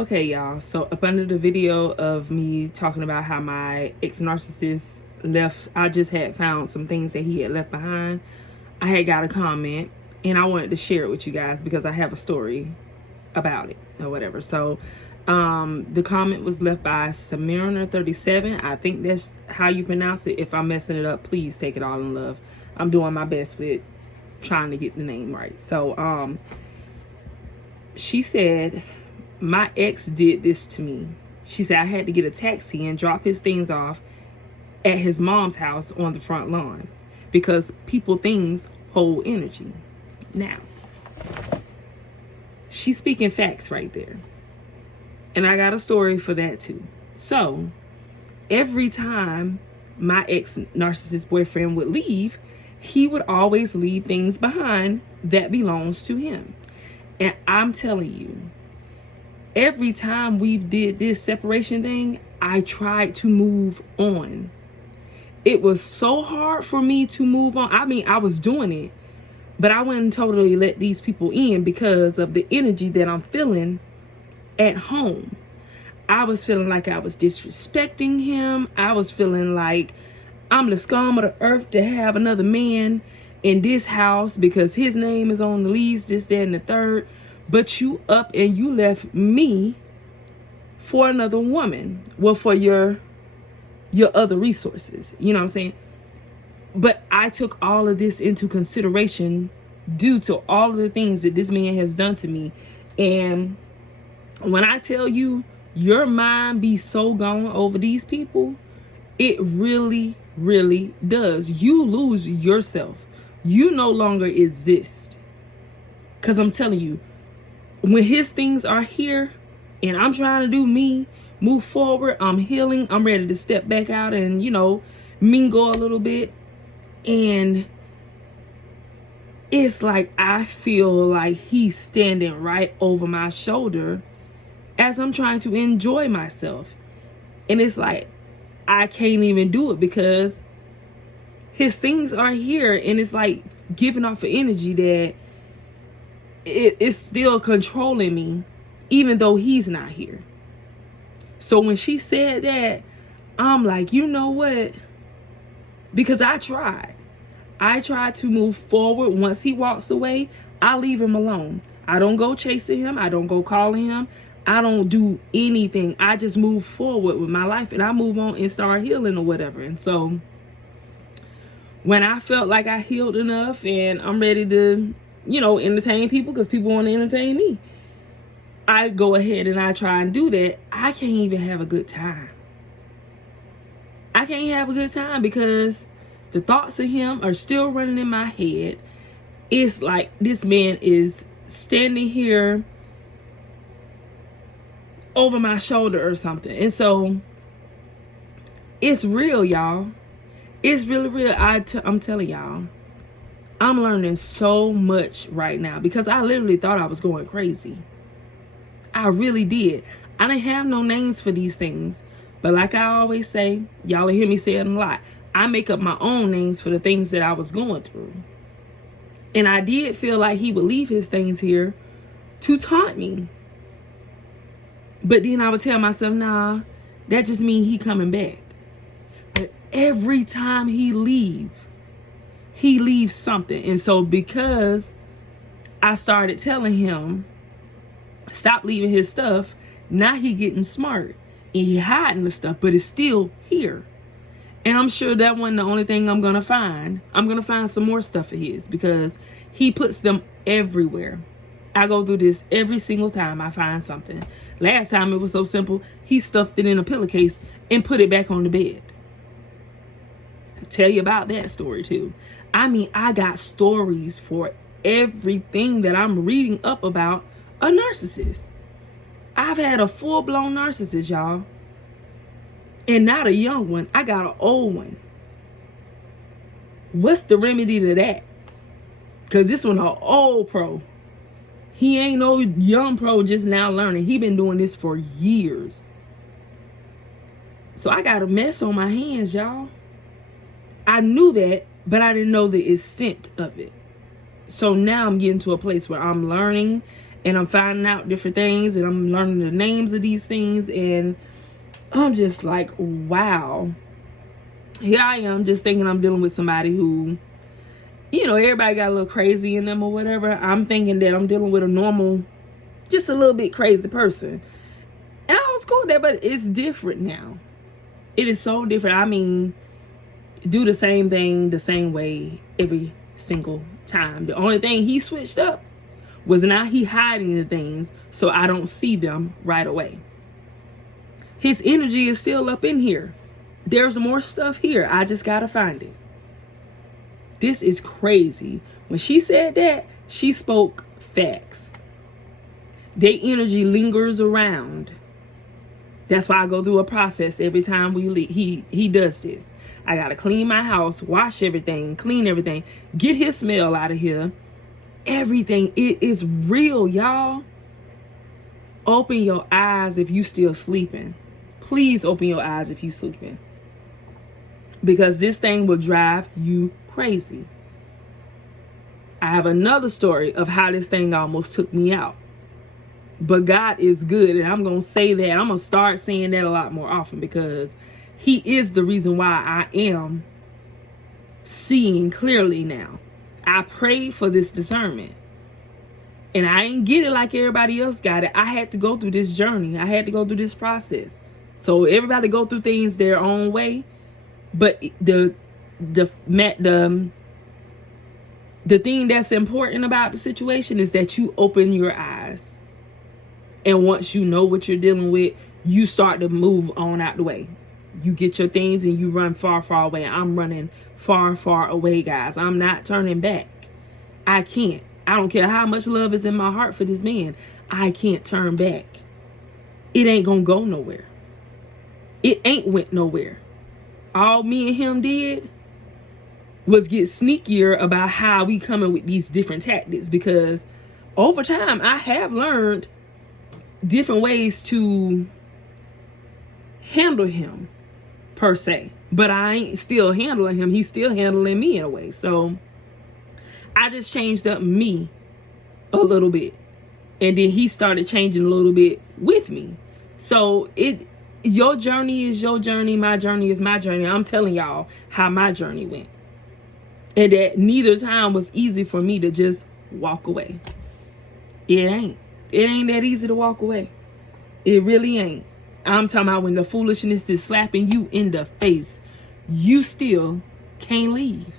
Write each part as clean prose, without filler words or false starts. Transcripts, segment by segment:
Okay, y'all. So up under the video of me talking about how my ex-narcissist left, I just had found some things that he had left behind. I had got a comment and I wanted to share it with you guys because I have a story about it or whatever. So the comment was left by Samirna37. I think that's how you pronounce it. If I'm messing it up, please take it all in love. I'm doing my best with trying to get the name right. So she said, my ex did this to me. She said I had to get a taxi and drop his things off at his mom's house on the front lawn because things hold energy. Now, she's speaking facts right there. And I got a story for that too. So every time my ex-narcissist boyfriend would leave, he would always leave things behind that belongs to him. And I'm telling you, every time we did this separation thing, I tried to move on. It was so hard for me to move on. I mean, I was doing it, but I wouldn't totally let these people in because of the energy that I'm feeling at home. I was feeling like I was disrespecting him. I was feeling like I'm the scum of the earth to have another man in this house because his name is on the lease, this, that, and the third. But you up and you left me for another woman. Well, for your other resources. You know what I'm saying? But I took all of this into consideration due to all of the things that this man has done to me. And when I tell you, your mind be so gone over these people, it really, really does. You lose yourself. You no longer exist. Because I'm telling you, when his things are here and I'm trying to do me, move forward, I'm healing, I'm ready to step back out and, mingle a little bit. And it's like I feel like he's standing right over my shoulder as I'm trying to enjoy myself. And it's like I can't even do it because his things are here and it's like giving off an energy that it's still controlling me even though he's not here. So when she said that, I'm like, you know what? Because I tried to move forward. Once he walks away, I leave him alone. I don't go chasing him. I don't go calling him. I don't do anything. I just move forward with my life and I move on and start healing or whatever. And so when I felt like I healed enough and I'm ready to, entertain people because people want to entertain me, I go ahead and I try and do that. I can't even have a good time. I can't have a good time because the thoughts of him are still running in my head. It's like this man is standing here over my shoulder or something. And so it's real, y'all. It's really real. I'm telling y'all, I'm learning so much right now because I literally thought I was going crazy. I really did. I didn't have no names for these things. But like I always say, y'all will hear me say it a lot, I make up my own names for the things that I was going through. And I did feel like he would leave his things here to taunt me. But then I would tell myself, nah, that just means he coming back. But every time he leaves something. And so because I started telling him, stop leaving his stuff, now he getting smart. And he hiding the stuff, but it's still here. And I'm sure that wasn't the only thing I'm going to find. I'm going to find some more stuff of his because he puts them everywhere. I go through this every single time I find something. Last time it was so simple. He stuffed it in a pillowcase and put it back on the bed. I'll tell you about that story too. I mean, I got stories for everything that I'm reading up about a narcissist. I've had a full-blown narcissist, y'all. And not a young one. I got an old one. What's the remedy to that? Because this one an old pro. He ain't no young pro just now learning. He been doing this for years. So I got a mess on my hands, y'all. I knew that, but I didn't know the extent of it. So now I'm getting to a place where I'm learning and I'm finding out different things, and I'm learning the names of these things, and I'm just like, wow. Here I am just thinking I'm dealing with somebody who, you know, everybody got a little crazy in them or whatever. I'm thinking that I'm dealing with a normal, just a little bit crazy person. And I was cool with that, but it's different now. It is so different. I mean, do the same thing the same way every single time. The only thing he switched up was now he hiding the things so I don't see them right away. His energy is still up in here. There's more stuff here. I just gotta find it. This is crazy. When she said that, she spoke facts. Their energy lingers around. That's why I go through a process every time we leave. He does this. I gotta clean my house, wash everything, clean everything, get his smell out of here. Everything. It is real, y'all. Open your eyes if you still sleeping. Please open your eyes if you sleeping. Because this thing will drive you crazy. I have another story of how this thing almost took me out. But God is good, and I'm going to say that. I'm going to start saying that a lot more often, because he is the reason why I am seeing clearly now. I prayed for this discernment, and I didn't get it like everybody else got it. I had to go through this journey. I had to go through this process. So everybody go through things their own way, but the thing that's important about the situation is that you open your eyes. And once you know what you're dealing with, you start to move on out the way. You get your things and you run far, far away. I'm running far, far away, guys. I'm not turning back. I can't. I don't care how much love is in my heart for this man. I can't turn back. It ain't gonna go nowhere. It ain't went nowhere. All me and him did was get sneakier about how we coming with these different tactics, because over time I have learned different ways to handle him, per se. But I ain't still handling him. He's still handling me in a way. So I just changed up me a little bit. And then he started changing a little bit with me. So your journey is your journey. My journey is my journey. I'm telling y'all how my journey went. And that neither time was easy for me to just walk away. It ain't. It ain't that easy to walk away. It really ain't. I'm talking about when the foolishness is slapping you in the face, you still can't leave.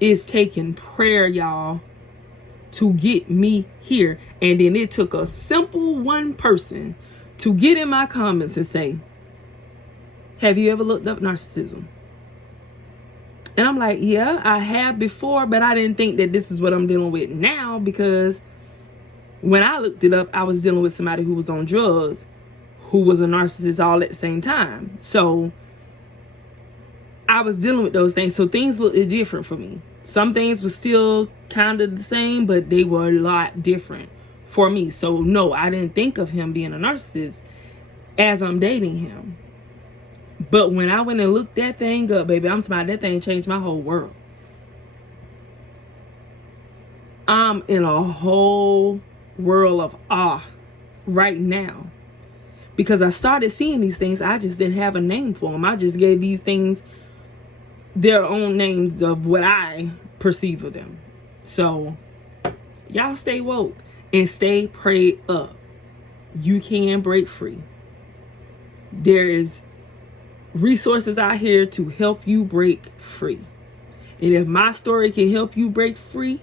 It's taking prayer, y'all, to get me here. And then it took a simple one person to get in my comments and say, have you ever looked up narcissism? And I'm like, yeah, I have before, but I didn't think that this is what I'm dealing with now, because when I looked it up, I was dealing with somebody who was on drugs, who was a narcissist all at the same time. So I was dealing with those things. So things looked different for me. Some things were still kind of the same, but they were a lot different for me. So no, I didn't think of him being a narcissist as I'm dating him. But when I went and looked that thing up, baby, I'm talking about that thing changed my whole world. I'm in a whole world of awe right now, because I started seeing these things. I just didn't have a name for them. I just gave these things their own names of what I perceive of them. So y'all stay woke and stay prayed up. You can break free. There is resources out here to help you break free. And if my story can help you break free,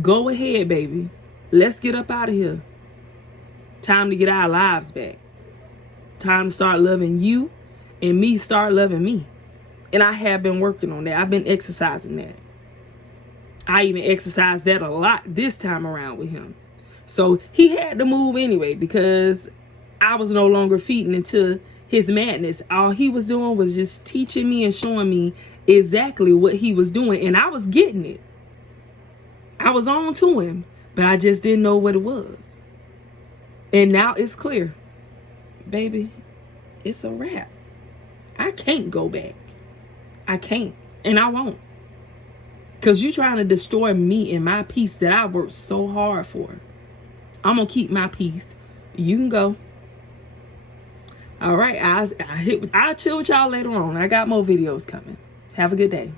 go ahead, baby. Let's get up out of here. Time to get our lives back. Time to start loving you and me start loving me. And I have been working on that. I've been exercising that. I even exercised that a lot this time around with him. So he had to move anyway, because I was no longer feeding into his madness. All he was doing was just teaching me and showing me exactly what he was doing. And I was getting it. I was on to him, but I just didn't know what it was. And now it's clear. Baby, it's a wrap. I can't go back. I can't. And I won't. Because you trying to destroy me and my peace that I worked so hard for. I'm going to keep my peace. You can go. All right. I'll chill with y'all later on. I got more videos coming. Have a good day.